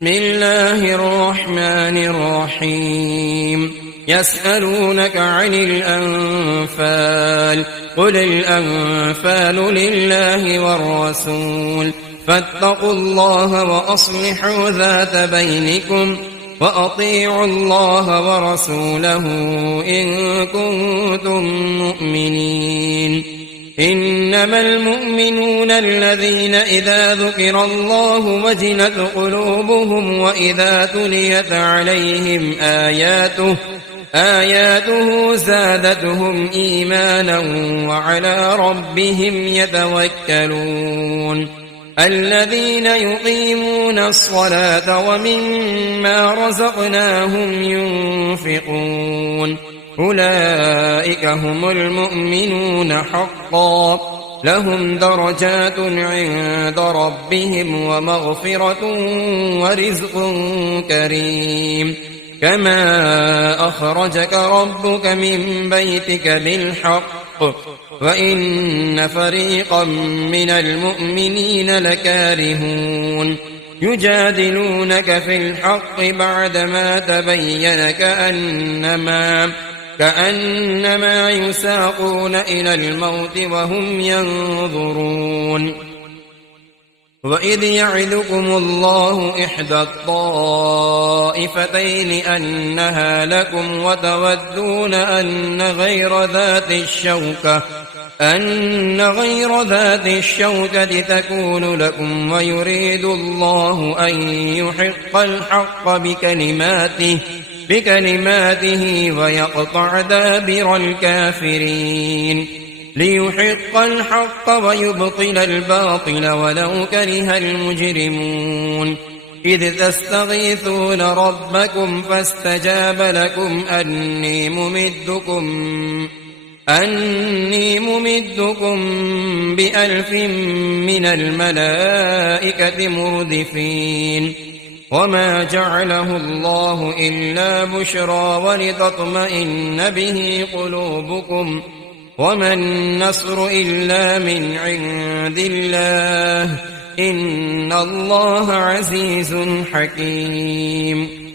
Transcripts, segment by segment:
بسم الله الرحمن الرحيم يسألونك عن الأنفال قل الأنفال لله والرسول فاتقوا الله وأصلحوا ذات بينكم وأطيعوا الله ورسوله إن كنتم مؤمنين إنما المؤمنون الذين إذا ذكر الله وجلت قلوبهم وإذا تليت عليهم آياته زادتهم إيمانا وعلى ربهم يتوكلون الذين يقيمون الصلاة ومما رزقناهم ينفقون أولئك هم المؤمنون حقا لهم درجات عند ربهم ومغفرة ورزق كريم كما أخرجك ربك من بيتك بالحق وإن فريقا من المؤمنين لكارهون يجادلونك في الحق بعدما تبين كأنما يساقون إلى الموت وهم ينظرون وإذ يعدكم الله إحدى الطائفتين أنها لكم وتودون أن غير ذات الشوكة تكون لكم ويريد الله أن يحق الحق بكلماته ويقطع دابر الكافرين ليحق الحق ويبطل الباطل ولو كره المجرمون إذ تستغيثون ربكم فاستجاب لكم أني ممدكم ب1000 من الملائكة مردفين وما جعله الله إلا بشرى ولتطمئن به قلوبكم وما النصر إلا من عند الله إن الله عزيز حكيم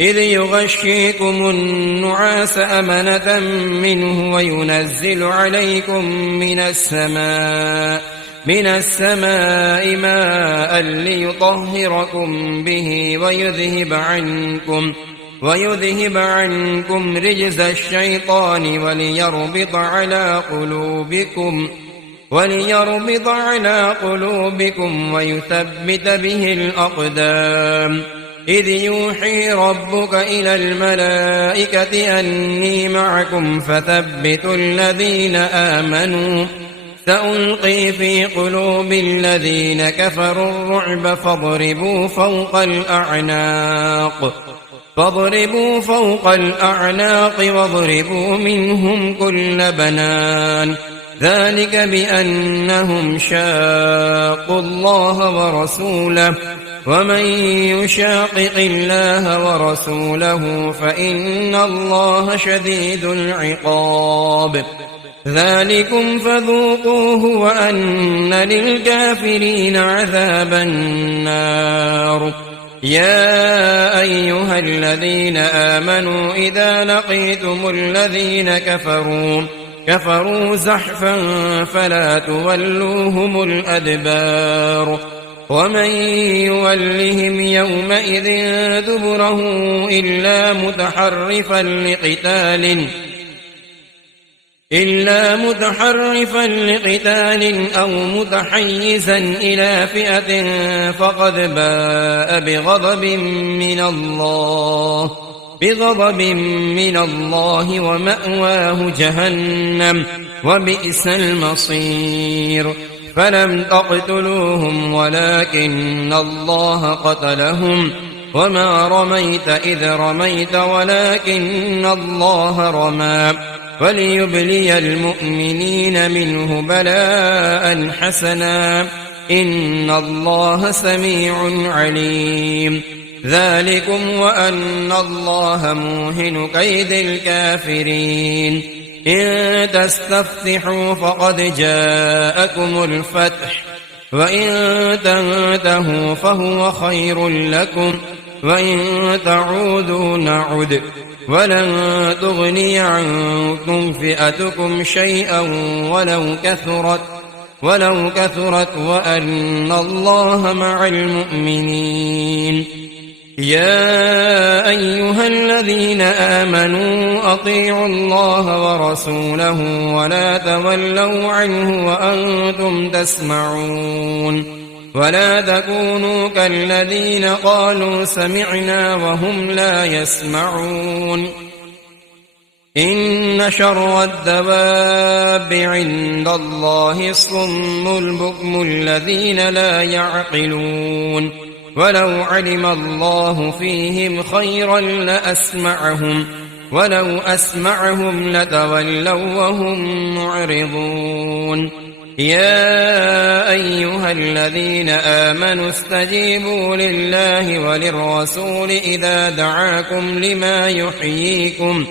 إذ يغشيكم النعاس أمنة منه وينزل عليكم من السماء ماء ليطهركم به ويذهب عنكم رجز الشيطان وليربط على قلوبكم ويثبت به الأقدام إذ يوحي ربك إلى الملائكة أني معكم فثبتوا الذين آمنوا سألقي في قلوب الذين كفروا الرعب فاضربوا فوق الأعناق واضربوا منهم كل بنان ذلك بأنهم شاقوا الله ورسوله ومن يشاقق الله ورسوله فإن الله شديد العقاب ذلكم فذوقوه وأن للكافرين عذاب النار يا أيها الذين آمنوا إذا لقيتم الذين كفروا زحفا فلا تولوهم الأدبار ومن يولهم يومئذ دبره إلا متحرفا لقتال أو متحيزا إلى فئة فقد باء بغضب من الله ومأواه جهنم وبئس المصير فلم تقتلوهم ولكن الله قتلهم وما رميت إذ رميت ولكن الله رمى وليبلي المؤمنين منه بلاء حسنا إن الله سميع عليم ذلكم وأن الله موهن كيد الكافرين إن تستفتحوا فقد جاءكم الفتح وإن تنتهوا فهو خير لكم وإن تعودوا نعد ولن تغني عنكم فئتكم شيئا ولو كثرت وأن الله مع المؤمنين. يا أيها الذين آمنوا أطيعوا الله ورسوله ولا تولوا عنه وأنتم تسمعون ولا تكونوا كالذين قالوا سمعنا وهم لا يسمعون. إن شر الدواب عند الله الصم البكم الذين لا يعقلون ولو علم الله فيهم خيرا لأسمعهم ولو أسمعهم لتولوا وهم معرضون. يا أيها الذين آمنوا استجيبوا لله وللرسول إذا دعاكم لما يحييكم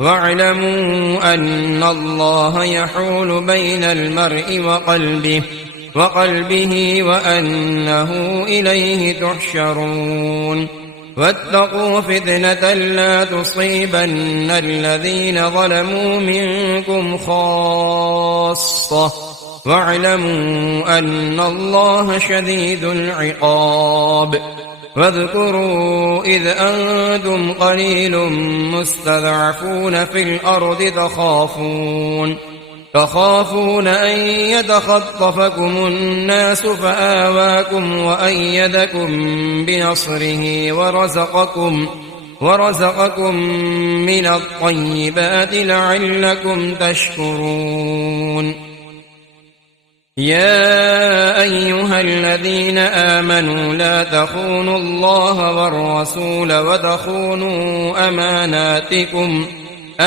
واعلموا أن الله يحول بين المرء وقلبه وأنه إليه تحشرون. واتقوا فتنة لا تصيبن الذين ظلموا منكم خاصة واعلموا أن الله شديد العقاب. واذكروا إذ أنتم قليل مستضعفون في الأرض تخافون أن يتخطفكم الناس فآواكم وأيدكم بنصره ورزقكم من الطيبات لعلكم تشكرون. يا أيها الذين آمنوا لا تخونوا الله والرسول وتخونوا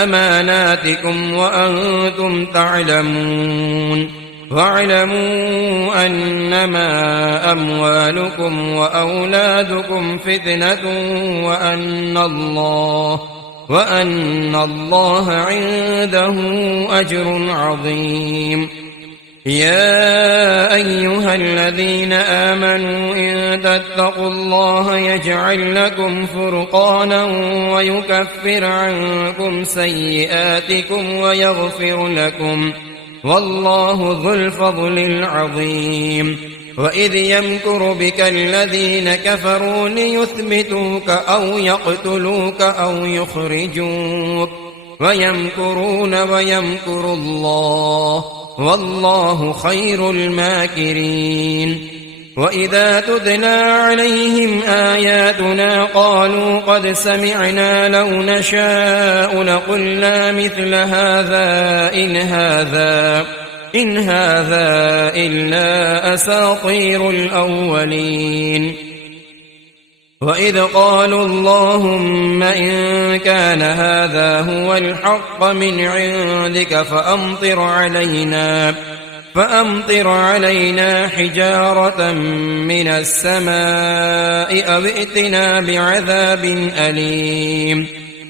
أماناتكم وأنتم تعلمون. واعلموا أنما أموالكم وأولادكم فتنة وأن الله عنده أجر عظيم. يا أيها الذين آمنوا إن تتقوا الله يجعل لكم فرقانا ويكفر عنكم سيئاتكم ويغفر لكم والله ذو الفضل العظيم. وإذ يمكر بك الذين كفروا ليثبتوك أو يقتلوك أو يخرجوك ويمكرون ويمكر الله والله خير الماكرين. وإذا تتلى عليهم آياتنا قالوا قد سمعنا لو نشاء لقلنا مثل هذا إن هذا إلا أساطير الأولين. وإذ قالوا اللهم إن كان هذا هو الحق من عندك فأمطر علينا حجارة من السماء أو ائتنا بعذاب أليم.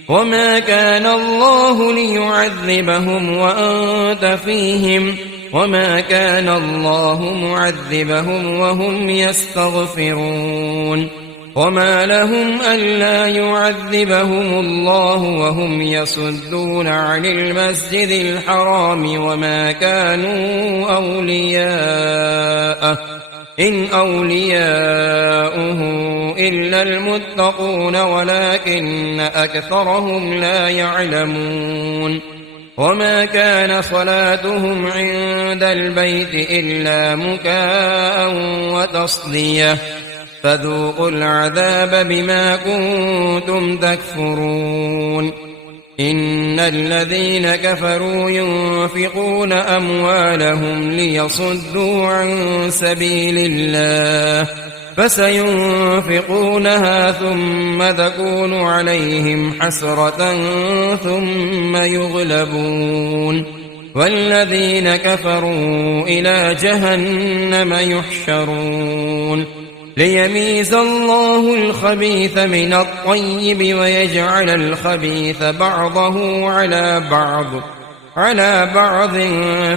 وما كان الله ليعذبهم وأنت فيهم وما كان الله معذبهم وهم يستغفرون. وما لهم ألا يعذبهم الله وهم يصدون عن المسجد الحرام وما كانوا أولياءه إن أولياؤه إلا المتقون ولكن أكثرهم لا يعلمون. وما كان صلاتهم عند البيت إلا مكاء وتصدية فذوقوا العذاب بما كنتم تكفرون. إن الذين كفروا ينفقون أموالهم ليصدوا عن سبيل الله فسينفقونها ثم تكون عليهم حسرة ثم يغلبون والذين كفروا إلى جهنم يحشرون. ليميز الله الخبيث من الطيب ويجعل الخبيث بعضه على بعض على بعض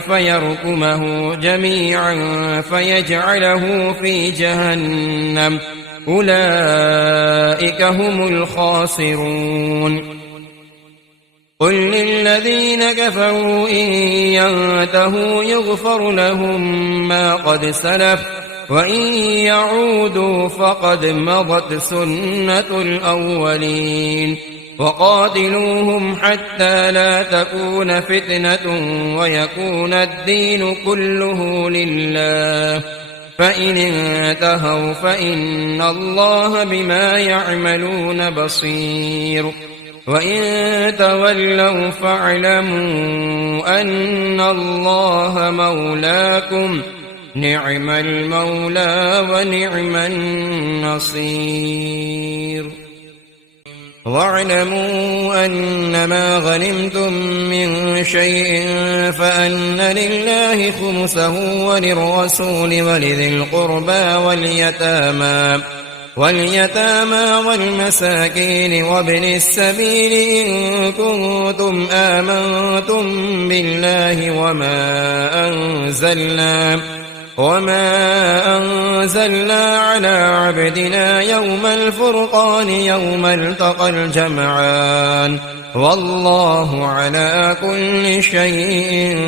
فيركمه جميعا فيجعله في جهنم أولئك هم الخاسرون قل للذين كفروا إن ينتهوا يغفر لهم ما قد سلف وإن يعودوا فقد مضت سنة الأولين وقاتلوهم حتى لا تكون فتنة ويكون الدين كله لله فإن انتهوا فإن الله بما يعملون بصير وإن تولوا فاعلموا أن الله مولاكم نعم المولى ونعم النصير واعلموا أنما غنمتم من شيء فأن لله خمسه وللرسول ولذي القربى واليتامى والمساكين وابن السبيل إن كنتم آمنتم بالله وما أنزلنا على عبدنا يوم الفرقان يوم التقى الجمعان والله على كل شيء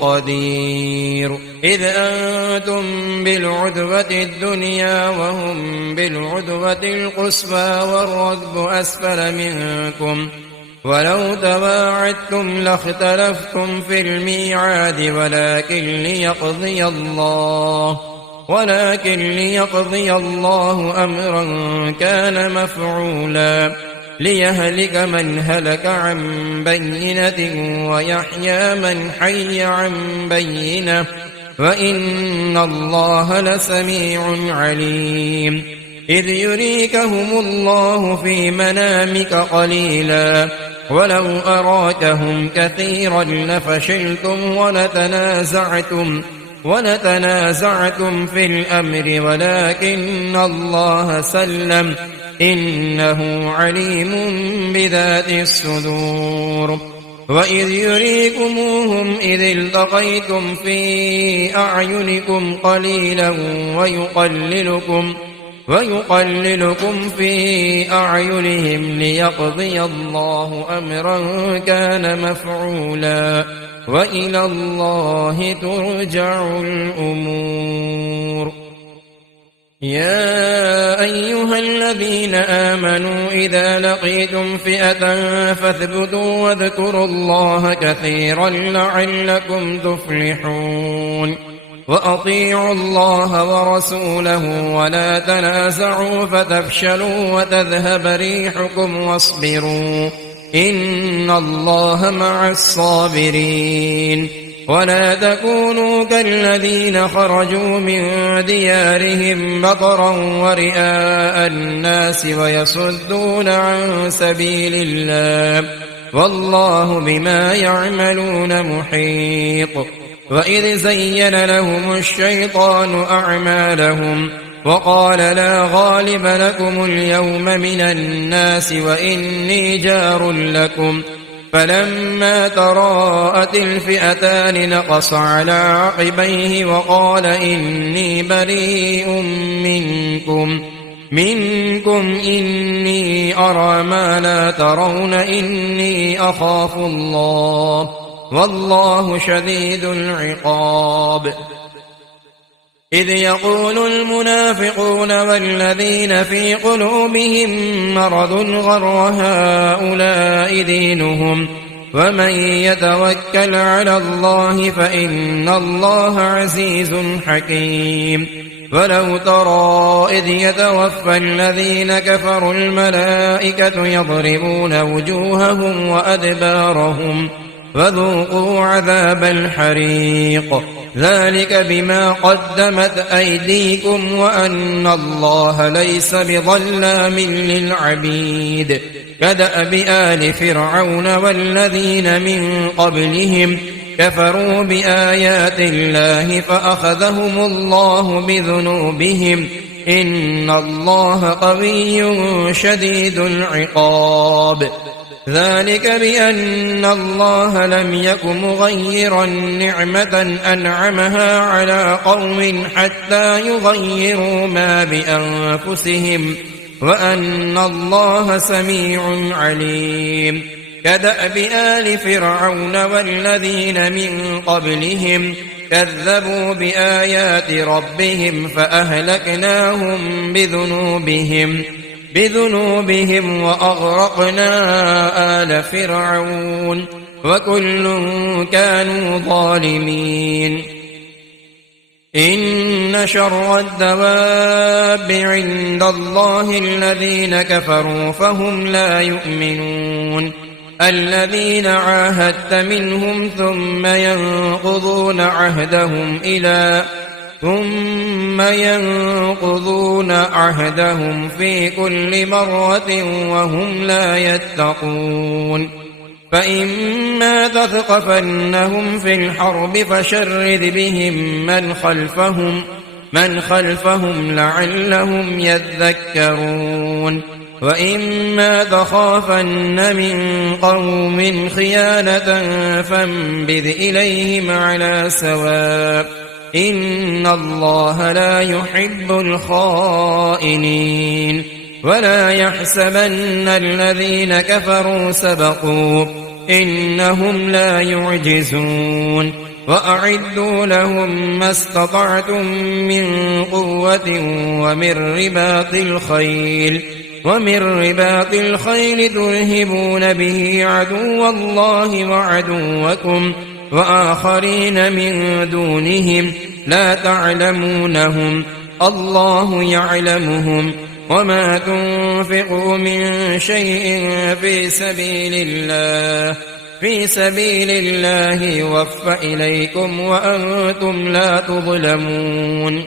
قدير إذ أنتم بالعدوة الدنيا وهم بالعدوة القصوى والركب أسفل منكم ولو تواعدتم لاختلفتم في الميعاد ولكن ليقضي الله أمرا كان مفعولا ليهلك من هلك عن بينة ويحيى من حي عن بينة وإن الله لسميع عليم إذ يريكهم الله في منامك قليلا ولو أراكهم كثيرا لفشلتم ولتنازعتم في الأمر ولكن الله سلم إنه عليم بذات الصدور وإذ يريكموهم إذ التقيتم في أعينكم قليلا ويقللكم في أعينهم ليقضي الله أمرا كان مفعولا وإلى الله ترجع الأمور يا أيها الذين آمنوا إذا لقيتم فئة فاثبتوا واذكروا الله كثيرا لعلكم تفلحون وأطيعوا الله ورسوله ولا تنازعوا فتفشلوا وتذهب ريحكم واصبروا إن الله مع الصابرين ولا تكونوا كالذين خرجوا من ديارهم بطرا ورئاء الناس ويصدون عن سبيل الله والله بما يعملون محيط وإذ زين لهم الشيطان أعمالهم وقال لا غالب لكم اليوم من الناس وإني جار لكم فلما تراءت الفئتان نقص على عقبيه وقال إني بريء منكم إني أرى ما لا ترون إني أخاف الله والله شديد العقاب إذ يقول المنافقون والذين في قلوبهم مرض غر هؤلاء دينهم ومن يتوكل على الله فإن الله عزيز حكيم ولو ترى إذ يتوفى الذين كفروا الملائكة يضربون وجوههم وأدبارهم فذوقوا عذاب الحريق ذلك بما قدمت أيديكم وأن الله ليس بظلام للعبيد كدأب آل فرعون والذين من قبلهم كفروا بآيات الله فأخذهم الله بذنوبهم إن الله قوي شديد العقاب ذلك بأن الله لم يك مغيرا نعمة أنعمها على قوم حتى يغيروا ما بأنفسهم وأن الله سميع عليم كدأب آل فرعون والذين من قبلهم كذبوا بآيات ربهم فأهلكناهم بذنوبهم وأغرقنا آل فرعون وكل كانوا ظالمين إن شر الدواب عند الله الذين كفروا فهم لا يؤمنون الذين عاهدت منهم ثم ينقضون عهدهم في كل مرة وهم لا يتقون فإما تثقفنهم في الحرب فشرد بهم من خلفهم لعلهم يذكرون وإما تخافن من قوم خيانة فانبذ إليهم على سواء إن الله لا يحب الخائنين ولا يحسبن الذين كفروا سبقوا إنهم لا يعجزون وأعدوا لهم ما استطعتم من قوة ومن رباط الخيل ترهبون به عدو الله وعدوكم وآخرين من دونهم لا تعلمونهم الله يعلمهم وما تنفقوا من شيء في سبيل الله يوفى إليكم وأنتم لا تظلمون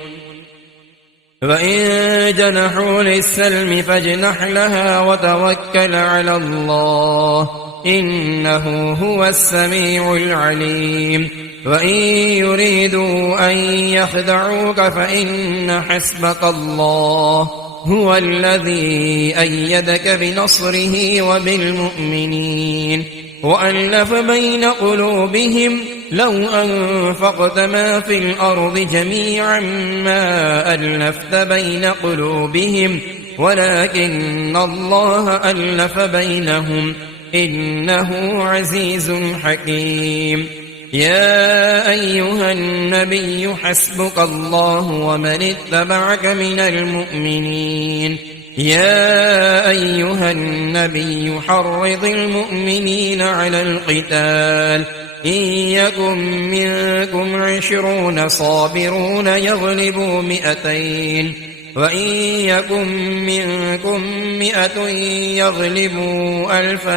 وإن جنحوا للسلم فاجنح لها وتوكل على الله إنه هو السميع العليم وإن يريدوا أن يخدعوك فإن حسبك الله هو الذي أيدك بنصره وبالمؤمنين وألف بين قلوبهم لو أنفقت ما في الأرض جميعا ما ألفت بين قلوبهم ولكن الله ألف بينهم إنه عزيز حكيم يا أيها النبي حسبك الله ومن اتبعك من المؤمنين يا أيها النبي حرض المؤمنين على القتال إن يكن منكم 20 صابرون يغلبوا 200 وإن يكن منكم 100 يغلبوا 1000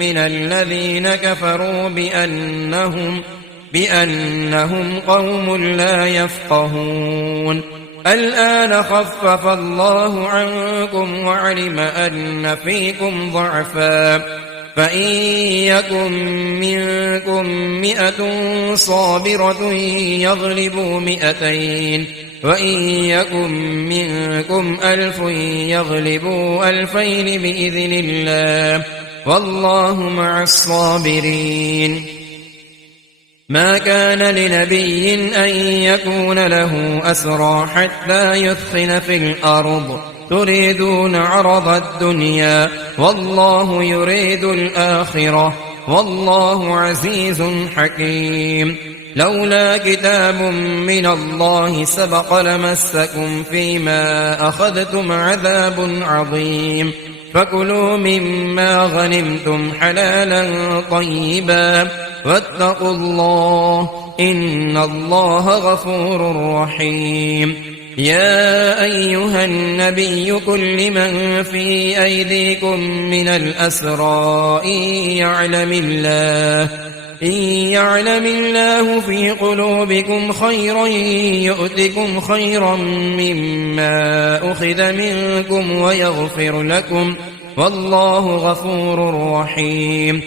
من الذين كفروا بأنهم قوم لا يفقهون الآن خفف الله عنكم وعلم أن فيكم ضعفا فإن يكن منكم 100 صابرة يغلبوا 200 وإن يكن منكم 1000 يغلبوا 2000 بإذن الله والله مع الصابرين ما كان لنبي أن يكون له أسرى حتى يثخن في الأرض تريدون عرض الدنيا والله يريد الآخرة والله عزيز حكيم لولا كتاب من الله سبق لمسكم فيما أخذتم عذاب عظيم فكلوا مما غنمتم حلالا طيبا واتقوا الله إن الله غفور رحيم يا أيها النبي قل لمن في أيديكم من الأسرى إن يعلم الله في قلوبكم خيرا يؤتكم خيرا مما أخذ منكم ويغفر لكم والله غفور رحيم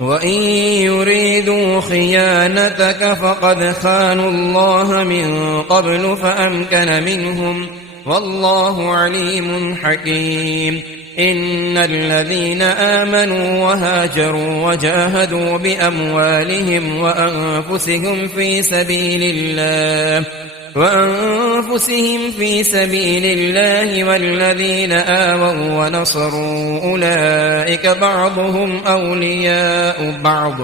وإن يريدوا خيانتك فقد خانوا الله من قبل فأمكن منهم والله عليم حكيم إن الذين آمنوا وهاجروا وجاهدوا بأموالهم وأنفسهم في سبيل الله والذين آووا ونصروا أولئك بعضهم أولياء بعض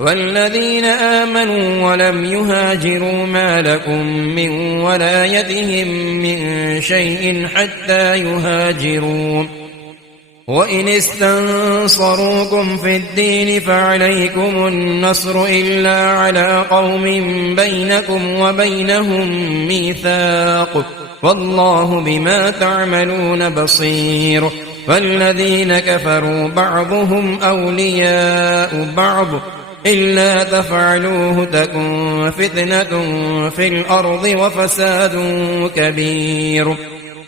والذين آمنوا ولم يهاجروا ما لكم من ولايتهم من شيء حتى يهاجروا وإن استنصروكم في الدين فعليكم النصر إلا على قوم بينكم وبينهم ميثاق والله بما تعملون بصير والذين كفروا بعضهم أولياء بعض إلا تفعلوه تكن فتنة في الأرض وفساد كبير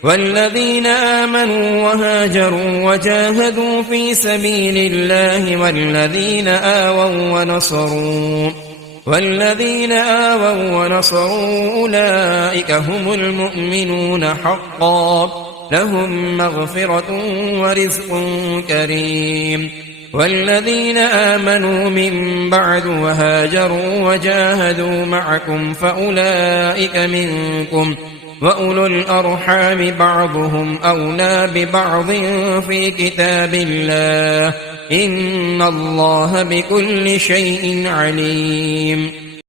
والذين آمنوا وهاجروا وجاهدوا في سبيل الله والذين آووا ونصروا أولئك هم المؤمنون حقا لهم مغفرة ورزق كريم والذين آمنوا من بعد وهاجروا وجاهدوا معكم فأولئك منكم وأولو الأرحام بعضهم أولى ببعض في كتاب الله إن الله بكل شيء عليم